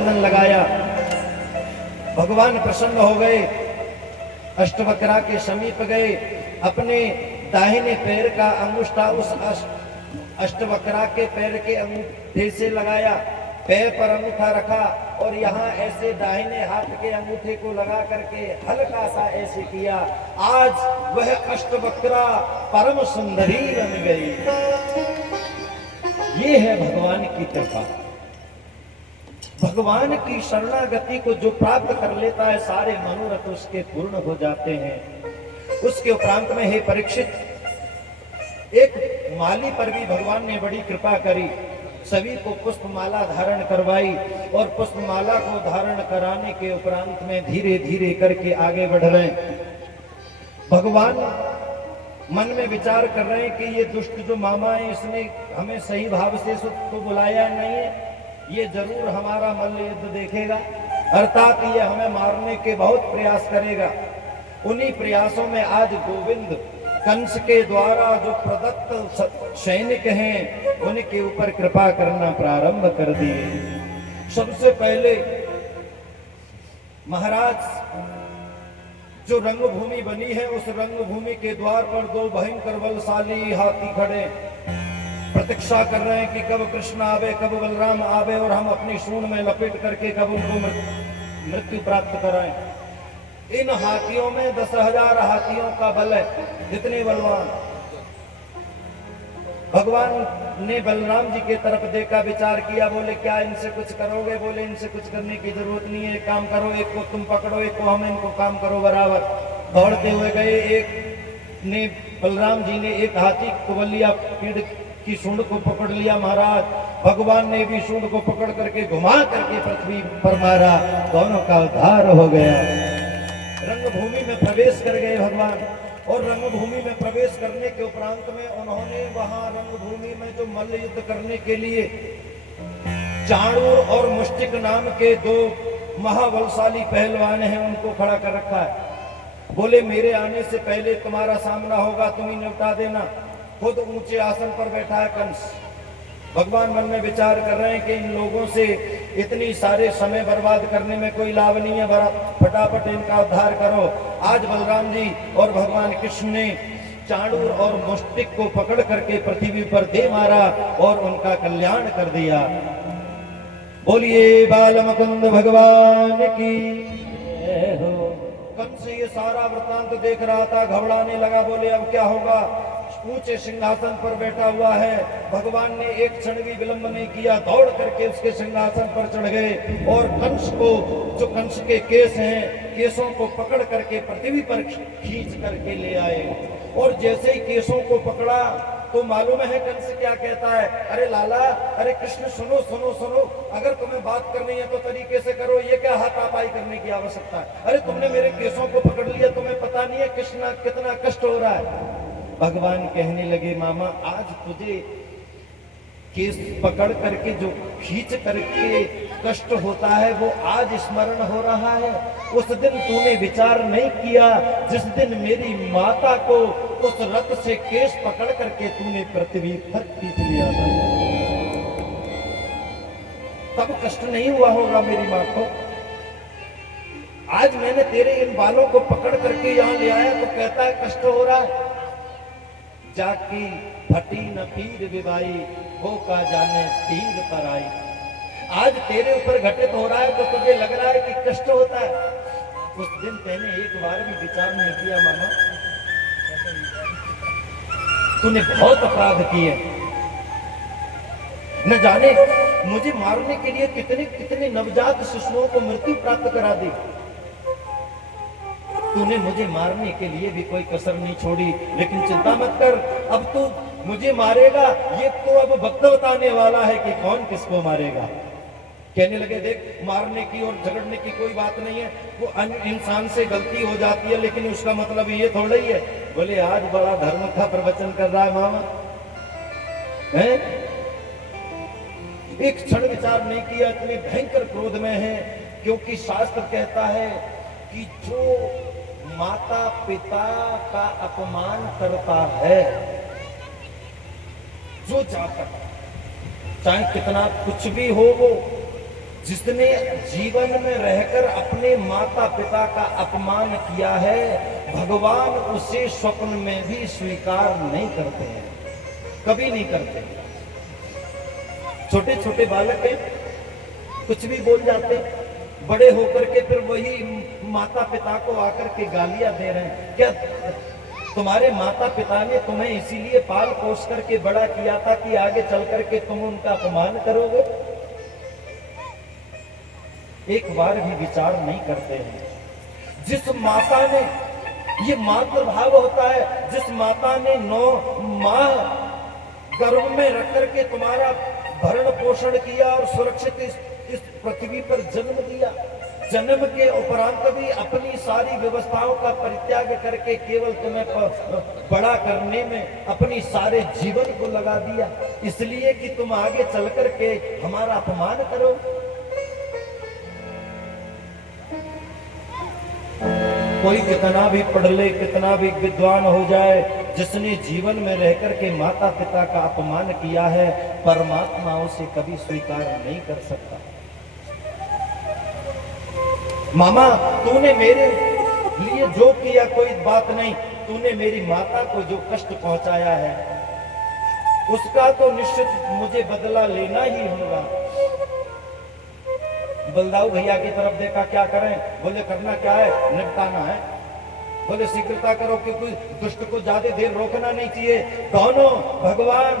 चंदन लगाया। भगवान प्रसन्न हो गए, अष्टवक्रा के समीप गए, अपने दाहिने पैर का अंगूठा उस अष्टवक्रा के पैर के अंगूठे से लगाया, पैर पर अंगूठा रखा और यहाँ ऐसे दाहिने हाथ के अंगूठे को लगा करके हल्का सा ऐसे किया। आज वह अष्टवक्रा परम सुंदरी बन गई। ये है भगवान की कृपा। भगवान की शरणागति को जो प्राप्त कर लेता है, सारे मनोरथ उसके पूर्ण हो जाते हैं। उसके उपरांत में हे परीक्षित, एक माली पर भी भगवान ने बड़ी कृपा करी, सभी को पुष्पमाला धारण करवाई और पुष्पमाला को धारण कराने के उपरांत में धीरे धीरे करके आगे बढ़ रहे हैं। भगवान मन में विचार कर रहे हैं कि ये दुष्ट जो मामा है, इसने हमें सही भाव से तो बुलाया नहीं है, ये जरूर हमारा मल्ल युद्ध देखेगा, अर्थात ये हमें मारने के बहुत प्रयास करेगा। उन्हीं प्रयासों में आज गोविंद कंस के द्वारा जो प्रदत्त सैनिक हैं, उनके ऊपर कृपा करना प्रारंभ कर दिए। सबसे पहले महाराज जो रंगभूमि बनी है, उस रंगभूमि के द्वार पर दो भयंकर बलशाली हाथी खड़े प्रतीक्षा कर रहे हैं कि कब कृष्ण आवे, कब बलराम आवे और हम अपनी सूंड में लपेट करके कब उनको मृत्यु प्राप्त कराएं। इन हाथियों में 10,000 हाथियों का बल है, जितने बलवान। भगवान ने बलराम जी के तरफ देखा, विचार किया, बोले क्या इनसे कुछ करोगे? बोले इनसे कुछ करने की जरूरत नहीं है, एक काम करो, एक को तुम पकड़ो, एक को हम, इनको काम करो बराबर। दौड़ते हुए गए, एक ने बलराम जी ने एक हाथी कुबलिया पीड़ की सूंड को पकड़ लिया महाराज। भगवान ने भी सूंड को पकड़ करके घुमा करके पृथ्वी पर मारा, दोनों का उद्धार हो गया। रंगभूमि में प्रवेश कर गए भगवान, और रंगभूमि में प्रवेश करने के उपरांत में उन्होंने वहां रंगभूमि में जो मल्ल युद्ध करने के लिए चाणूर और मुष्टिक नाम के दो महाबलशाली पहलवान हैं, उनको खड़ा कर रखा है। बोले मेरे आने से पहले तुम्हारा सामना होगा, तुम ही निपटा देना। खुद ऊंचे आसन पर बैठा है कंस। भगवान मन में विचार कर रहे हैं कि इन लोगों से इतनी सारे समय बर्बाद करने में कोई लाभ नहीं है, फटाफट इनका उद्धार करो। आज बलराम जी और भगवान कृष्ण ने चाणूर और मुष्टिक को पकड़ करके पृथ्वी पर दे मारा और उनका कल्याण कर दिया। बोलिए बाल मुकुंद भगवान की जय हो। कंस ये सारा वृतांत देख रहा था, घबराने लगा, बोले अब क्या होगा? ऊंचे सिंहासन पर बैठा हुआ है। भगवान ने एक क्षण भी विलंब नहीं किया, दौड़ करके उसके सिंहासन पर चढ़ गए और कंस को, जो कंस के केस हैं, केसों को पकड़ करके पृथ्वी पर खींच करके ले आए। और जैसे ही केसों को पकड़ा तो मालूम है कंस क्या कहता है, अरे लाला, अरे कृष्ण सुनो सुनो सुनो, अगर तुम्हें बात करनी है तो तरीके से करो, ये क्या हाथापाई करने की आवश्यकता है? अरे तुमने मेरे केसों को पकड़ लिया, तुम्हें पता नहीं है कृष्ण कितना कष्ट हो रहा है। भगवान कहने लगे मामा, आज तुझे केस पकड़ करके जो खींच करके कष्ट होता है वो आज स्मरण हो रहा है। उस दिन तूने विचार नहीं किया जिस दिन मेरी माता को उस रथ से केस पकड़ करके तूने पृथ्वी पर खींच लिया था, तब कष्ट नहीं हुआ होगा मेरी मां को। आज मैंने तेरे इन बालों को पकड़ करके यहां ले आया तो कहता है कष्ट हो रहा है। जाकी फटी न पीर विवाई, वो का जाने पीर पर आई। आज तेरे ऊपर घटित हो रहा है तो तुझे लग रहा है कि कष्ट होता है। उस दिन तेने एक बार भी विचार नहीं किया मामा, तूने बहुत अपराध किए। न जाने मुझे मारने के लिए कितने कितने नवजात शिशुओं को मृत्यु प्राप्त करा दी। तूने मुझे मारने के लिए भी कोई कसर नहीं छोड़ी, लेकिन चिंता मत कर, अब तू मुझे मारेगा, ये तो अब वक्त बताने वाला है कि कौन किसको मारेगा। कहने लगे देख, मारने की और झगड़ने की कोई बात नहीं है, वो इंसान से गलती हो जाती है, लेकिन उसका मतलब ये थोड़ा ही है। बोले आज बड़ा धर्म का प्रवचन कर रहा है मामा, है? एक क्षण विचार नहीं किया, इतने भयंकर क्रोध में है, क्योंकि शास्त्र कहता है कि जो माता पिता का अपमान करता है, जो जाकर चाहे कितना कुछ भी हो, वो जिसने जीवन में रहकर अपने माता पिता का अपमान किया है, भगवान उसे स्वप्न में भी स्वीकार नहीं करते हैं, कभी नहीं करते। छोटे छोटे बालक हैं, कुछ भी बोल जाते, बड़े होकर के फिर वही माता पिता को आकर के गालियां दे रहे हैं। क्या तुम्हारे माता पिता ने तुम्हें इसीलिए पाल पोस करके बड़ा किया था कि आगे चल करके तुम उनका अपमान करोगे? एक बार भी विचार नहीं करते हैं। जिस माता ने, ये मातृभाव होता है, जिस माता ने 9 माह गर्भ में रख करके तुम्हारा भरण पोषण किया और सुरक्षित इस पृथ्वी पर जन्म दिया, जन्म के उपरांत भी अपनी सारी व्यवस्थाओं का परित्याग करके केवल तुम्हें बड़ा करने में अपनी सारे जीवन को लगा दिया, इसलिए कि तुम आगे चल करके हमारा अपमान करो। कोई कितना भी पढ़ ले, कितना भी विद्वान हो जाए, जिसने जीवन में रहकर के माता पिता का अपमान किया है, परमात्मा उसे कभी स्वीकार नहीं कर सकता। मामा तूने मेरे लिए जो किया कोई बात नहीं, तूने मेरी माता को जो कष्ट पहुंचाया है उसका तो निश्चित मुझे बदला लेना ही होगा। बलदाऊ भैया की तरफ देखा, क्या करें? बोले करना क्या है, निपटाना है। बोले शीघ्रता करो क्योंकि दुष्ट को ज्यादा देर रोकना नहीं चाहिए। दोनों भगवान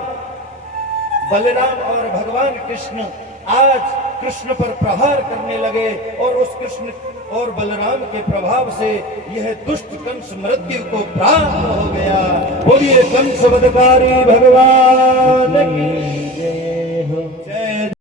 बलराम और भगवान कृष्ण आज कृष्ण पर प्रहार करने लगे और उस कृष्ण और बलराम के प्रभाव से यह दुष्ट कंस मृत्यु को प्राप्त हो गया। बोलिए कंस वधकारी भगवान की।